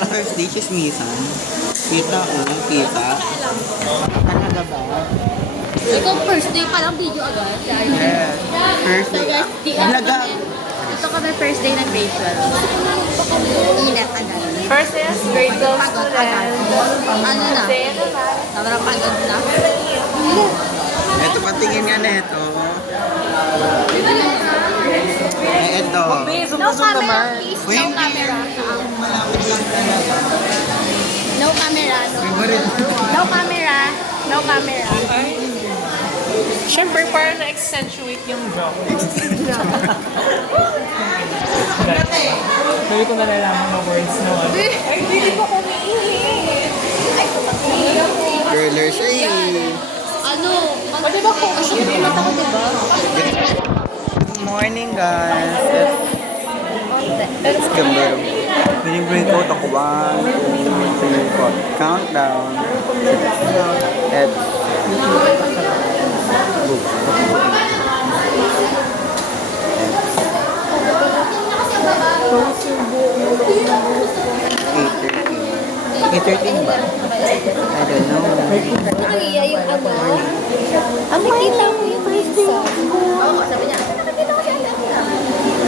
First day, chismisan. Kita ko, kita. Talaga ba? Ikaw first day pa lang video agad. Yes. First day. Talaga. Ito kami first day ng grade 12. Inat agad. First is grade 12 student. Ano na? Say ano na? Namarapagod na. Ito, patingin nga na ito. Ito. No camera, please. Uy, No hindi camera. malapit lang talaga. No camera. Favorite. No camera. No camera. Siyempre, para na-accentuate yung joke. Hindi ko nalalaman ng words na ano. Ay, hindi ko Girler siya eh. Ano? Pwede ba kung asulat ako, diba? Good morning, guys. Let's go. Binibring ko ito ko 1, 2, 3, 4. Countdown. At $8.13 ba? I don't know. Nakaiya yung ano. Ang nakita mo yung pizza. Oo, sabi niya. Nakakita ko siya.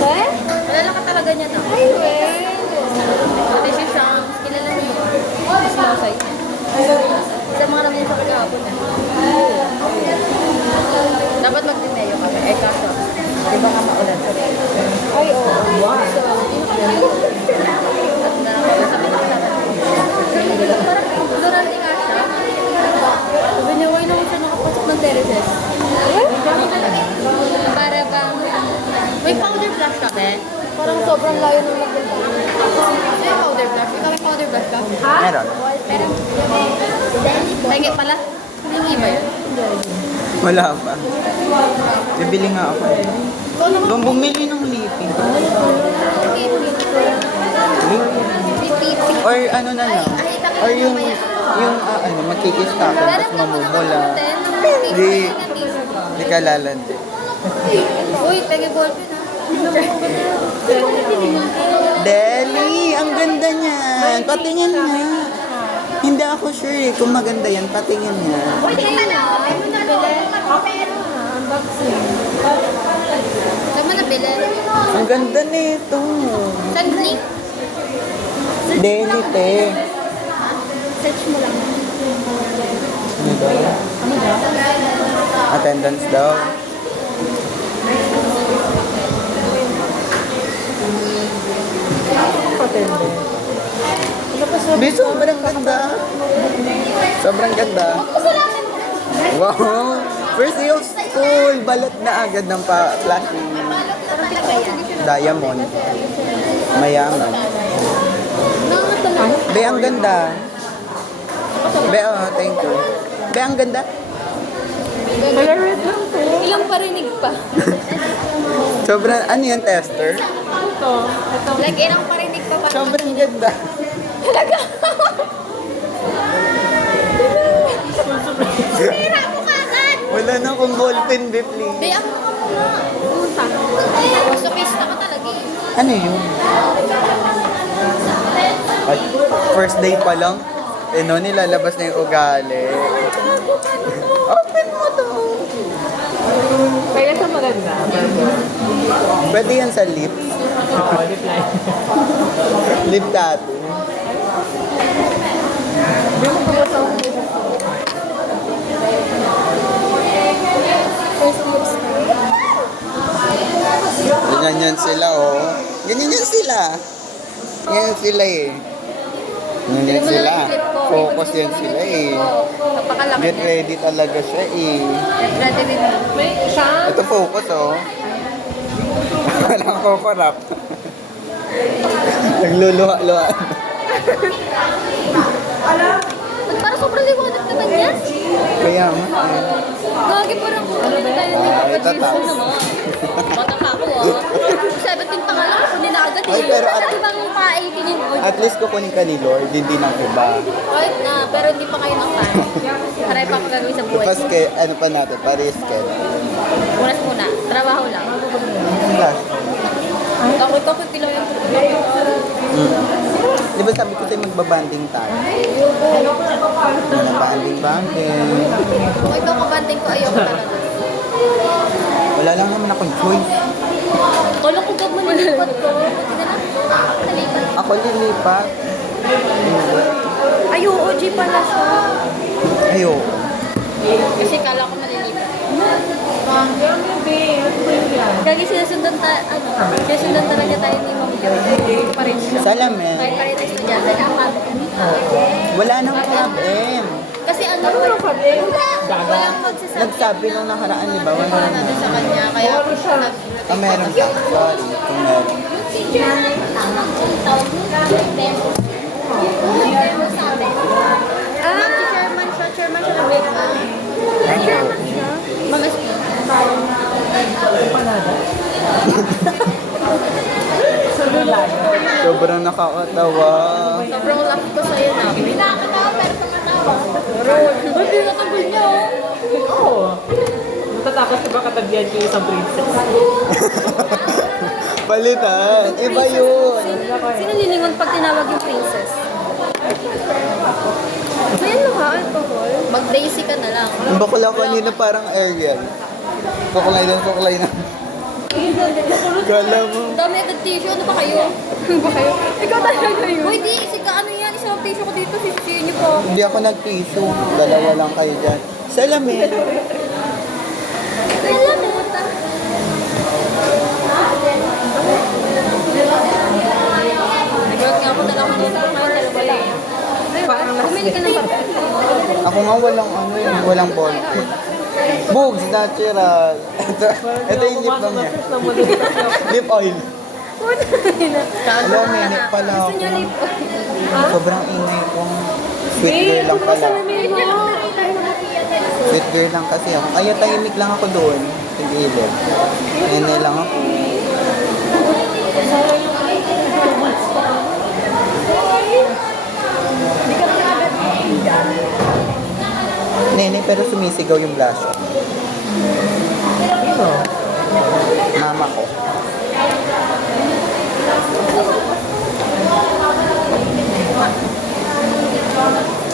Ba? Kilala ka talaga niya na. Ay, well. Pati siya siya. Kilala niya. Mas mausay. Sa mga naman niya sa kagahapon na. Dapat mag-dineo kami. Eh, kaso. Di ba nga maulan sa ay, oo. Wow. So, parang ignorante nga siya. Sabi niya, why naman siya nakapasok ng terraces? Para bang, may powder blush ka, be? Parang sobrang layo ng magpunta. May powder blush. Ikaw may powder blush ka? Ha? Meron. Pero, lagi pala. Hindi ba yun? Wala pa. Bibili nga ako. Doon bumili ng lipping. Or ano na lang. Or yung ano, magkikistakan tapos mamumula. Di ka lalandi. Uy, pegi ballpen Deli, ang ganda niyan. Patingin nga. Hindi ako sure eh kung maganda yan. Patingin nga. Pwede ka na. Ay, mo nabili. Unboxing. Saan mo nabili? Ang ganda nito. Saan link? Deli, te. Search mo lang. Ano daw? Attendance daw. Be, sobrang ganda. Sobrang ganda. Wow! First day of school, balot na agad ng flashing. Diamond. Mayaman. Be, ang ganda. Be, oh, thank you. Be, ang ganda. Ilang parinig pa? Sobrang, ano yung tester? Like, ilang parinig pa pa? Sobrang ganda. Talaga? Sira mo ka agad! Wala na akong ballpen, be, please. Be, ako ka muna. Pumunta. Gusto pista ka talaga eh. Ano yun? Ay, first day pa lang, eh no, nilalabas na yung ugali. Open mo to. Kaya sa maganda. Pwede yan sa lips. Oo, lip line. Lip tattoo. Ganyan yan sila, oh. Ganyan yan sila. Ganyan sila eh. Ganyan sila. Focus yan sila eh. Napakalaki Get niya. ready talaga siya eh. Get ready with me. May siya? Ito focus, oh. Walang kokorap. Nagluluha-luha. Parang sobrang liwanag naman yan. Kaya nga. Gagi parang kung ano na tayo ni Papa ito Jesus tapos. naman. Bata pa ako 17 pa nga lang, kunin na agad eh. Ay, pero Di ba yung pa-18 At least kukunin ka ni Lord, hindi ng iba. Kahit na, pero hindi pa kayo ng time. Taray pa ako gagawin sa buhay. Tapos ano pa natin, pa-reschedule. Unas muna, trabaho lang. Last. Takot-takot lang yung Di ba sabi ko sa'yo magbabanding tayo? Banding. Kung ikaw kabanding ko, ayoko talaga. Wala lang naman akong choice. Kala ko gab mo nilipat ko. Buti na lang. Nalipat. Ako lilipat. Ay, oo, G pala siya. Ayo. Kasi kala ko malilipat. Gagi sinusundan talaga tayo ni Ma'am Jo. Hindi pa rin siya. Salamin. Kahit pa rin tayo estudyante na akala. Wala nang problem. Kasi ano walang magsasabi. Nagsabi nung nakaraan, di ba? Wala Wala na. natin sa kanya. Kaya ako siya nag... Ah, meron ka. Sorry. Kung meron. Chairman siya ng Beka. Chairman siya? Mga Sobrang nakakatawa. sobrang laugh ko sa'yo na. Hindi nakakatawa pero tumatawa. Hindi natagol niya oh. Oo. Matatakot ka ba katabihan ko yung isang princess? Palitan. Iba yun. Sino lilingon pag tinawag yung princess? May ano ka? Alcohol? Mag-daisy ka na lang. Yung bakula kanina parang Ariel. Kukulay na. Kala mo. Ang dami agad tissue. Ano ba kayo? Ano ba kayo? Ikaw talaga yun. Uy, di. Ano yan? Isang tissue ko dito. Sisihin niyo po. Hindi ako nag-tissue. Dalawa lang kayo dyan. Salamin. Alam mo. Nag-work nga ako. Dala ko dito. Dalawa lang. Bumili ka ng papel. Ako nga walang ball. Boobs, natural. Ito yung lip balm niya. Lip oil. Alam, minute pala ako. Gusto niya lip oil. Sobrang ingay kong sweet girl lang pala. Sweet girl lang kasi ako. Kaya tahimik lang ako doon. Sa gilid. Ingay lang ako. Nene, pero sumisigaw yung blush. Mama ko.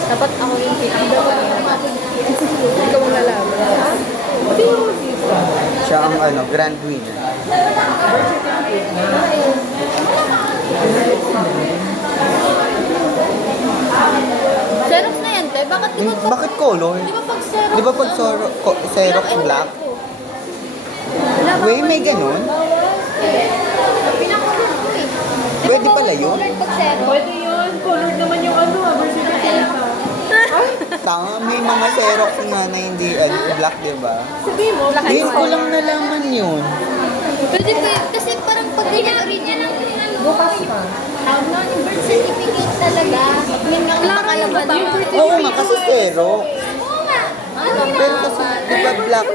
Dapat ako yung ikaw ang lalaban. Siya ang grand winner. Xerox na yan, te. Bakit di ba pag... Bakit color? Di ba pag Xerox? Di ba pag Xerox black? Wait, may ganun? Pwede pala yun? Pag Xerox. Pwede yun. Colored naman yung certificate. Tanga, may mga Xerox nga na hindi black, di ba? Sabihin mo, Ngayon ko lang nalaman yun. Pwede pa kasi parang pag original bukas pa. Tawag na yung birth certificate talaga. Yun nga nakakalaban yun. Oo nga, kasi Xerox. Oo nga. Ano Pero kasi, di ba black?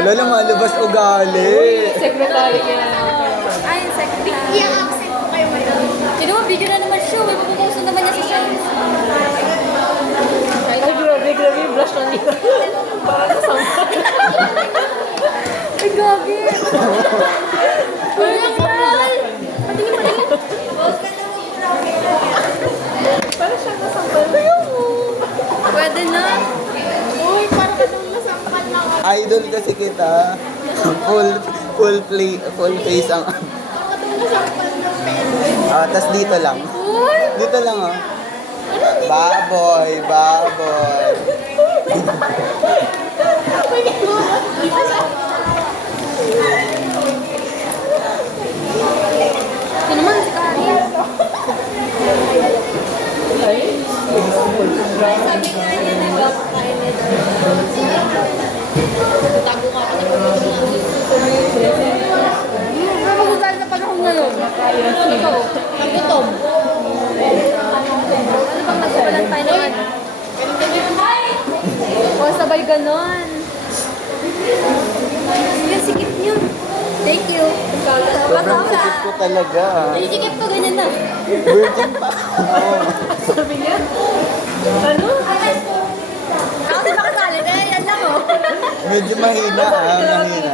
Wala lang, malabas ugali. secretary niya. Ay, secretary. I-accept ko kayo ngayon. Sino mo, video na naman siya. May pupuso naman niya sa siya. Ay, grabe yung blush na nila. Parang nasampa. Ay, gagi. Wala lang kapal. Patingin. Parang siya nasampal. Pwede na. Uy, parang ka nung nasampal na ako. Idol kasi kita. Full face ang... Tas dito lang. Uy! Dito lang, oh. Baboy. Ito naman si Kari. Sabi nga niya na magpapakain nito. Tago ka pa na magugal na panahon ngayon. Ikaw, nagutom. Ano bang nagpapalan tayo naman? O, sabay ganon. Yung sikip niyo. Thank you. Sobrang sikip ko talaga. Ay, sikip ko ganyan na. Virgin pa. Oo. Sabi niya, ano? Ako din makasali. Eh, yan lang oh. Medyo mahina mahina.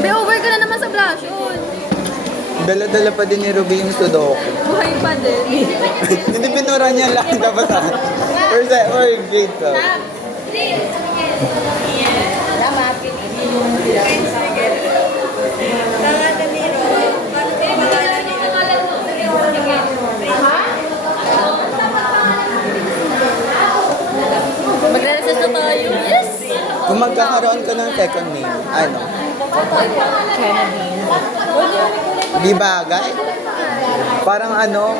Be, over ka na naman sa blush on. Dala-dala pa din ni Ruby yung Sudoku. Buhay pa din. Hindi pinura niya lang dapat or grade ka. Salamat. Magre-recess na tayo. Yes! Kung magkakaroon ka ng second name, ano? Di bagay? Parang ano?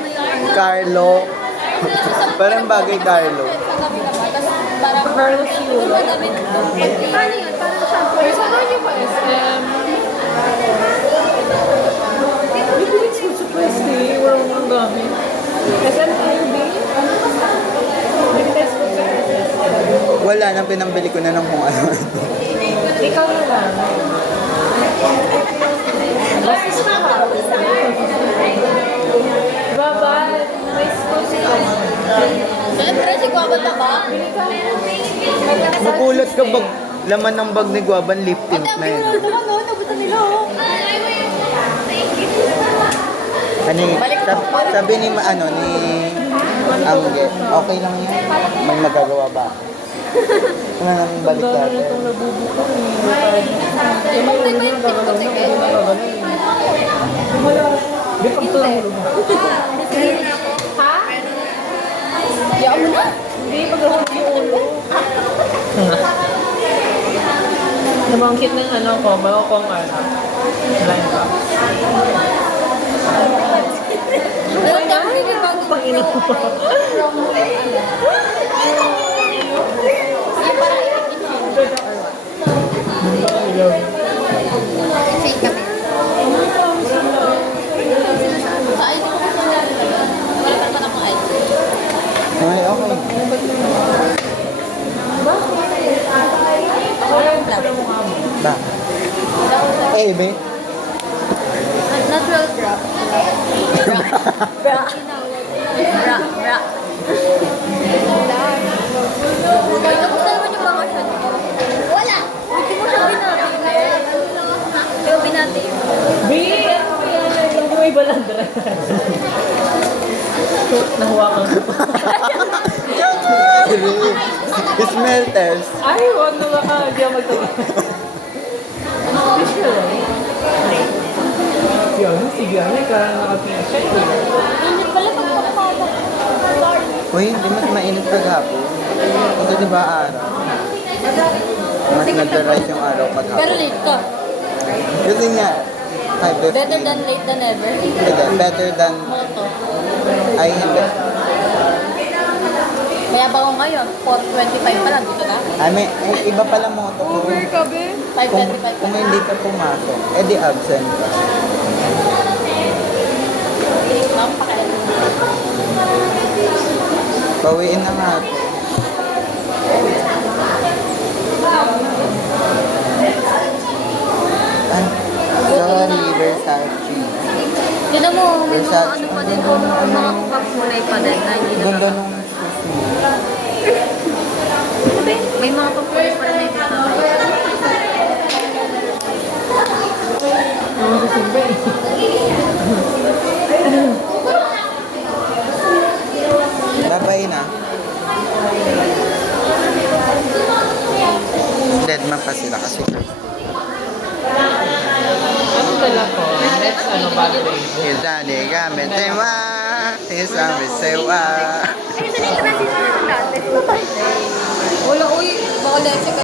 Carlo. Parang bagay Carlo. Parang Carlos Yuro. paano yun? Parang shampoo. Ay, saan niyo pa SM? Bibilis ko sa pweste. Wala nang gamit. SM IB? Bibilis ko sa pweste. Wala nang pinambili ko na ng kung ano. Ikaw na lang. Basis na ka. Bye-bye. Nice ko siya. Siyempre, si Guava ba? Magulat ka bag, laman ng bag ni Guaban, lip tint na yun. naman, no? Nabutan nila, oh. Ano, sabi ni ano ni Angge, okay lang yan. May magagawa ba? Ano nang balik dati? Itong nabubuko. Tumulong yung gagawin na kung gagawin. Di pag tulong. Ha? Yaw mo na. Hindi, pag-ahog yung ulo. Namangkit ng ano ko, bago kong ano. Blind box. Meron ka rin yung bago Panginoon ko. Yung parang i-fake kami. Ay, ko kasi wala pa naman ay. Ay, okay. Ba? Eh, be? Natural drop. Bra. Bra. Bra. Kaya gusto naman yung mga shot ko. Wala. Hindi mo siya binati. Pero binati yun. B! Ano ba yan? Yung may balandra. Nahawakan ko. Smelters. Ay, wag na baka. Hindi ako magtawag. Fish na lang. Yan, sige. Ano yung karang nakatingin siya? Hindi pala pagpapapapap. Uy, hindi mas mainit paghapon. Ito di ba araw? Mas nag-rise yung araw Pero paghapon. late ka. Kasi nga, 5:15. Better than late than never. Hindi, better than, Moto. ay hindi. Kaya ba ako ngayon? 4:25 pa lang dito na. Ay, may iba pala moto ko. ka, be. 5:25 Kung hindi ka pumasok, edi absent ka. Ang pakialam. Bawiin na nga. Ay, sorry, Versace. Tinan mo, may mga Versace. ano pa din, mga papunay pa din na hindi Ganda na. nung susi. May mga papunay pa rin na hindi na. Ano sa simba eh? Babay na. Dead man pa sila kasi first. Ano dala ko? Next ano birthday? Isali gamit sewa. Isang sewa. Ay, sanay ka na dito na dati. Wala, uy. Baka leche ka.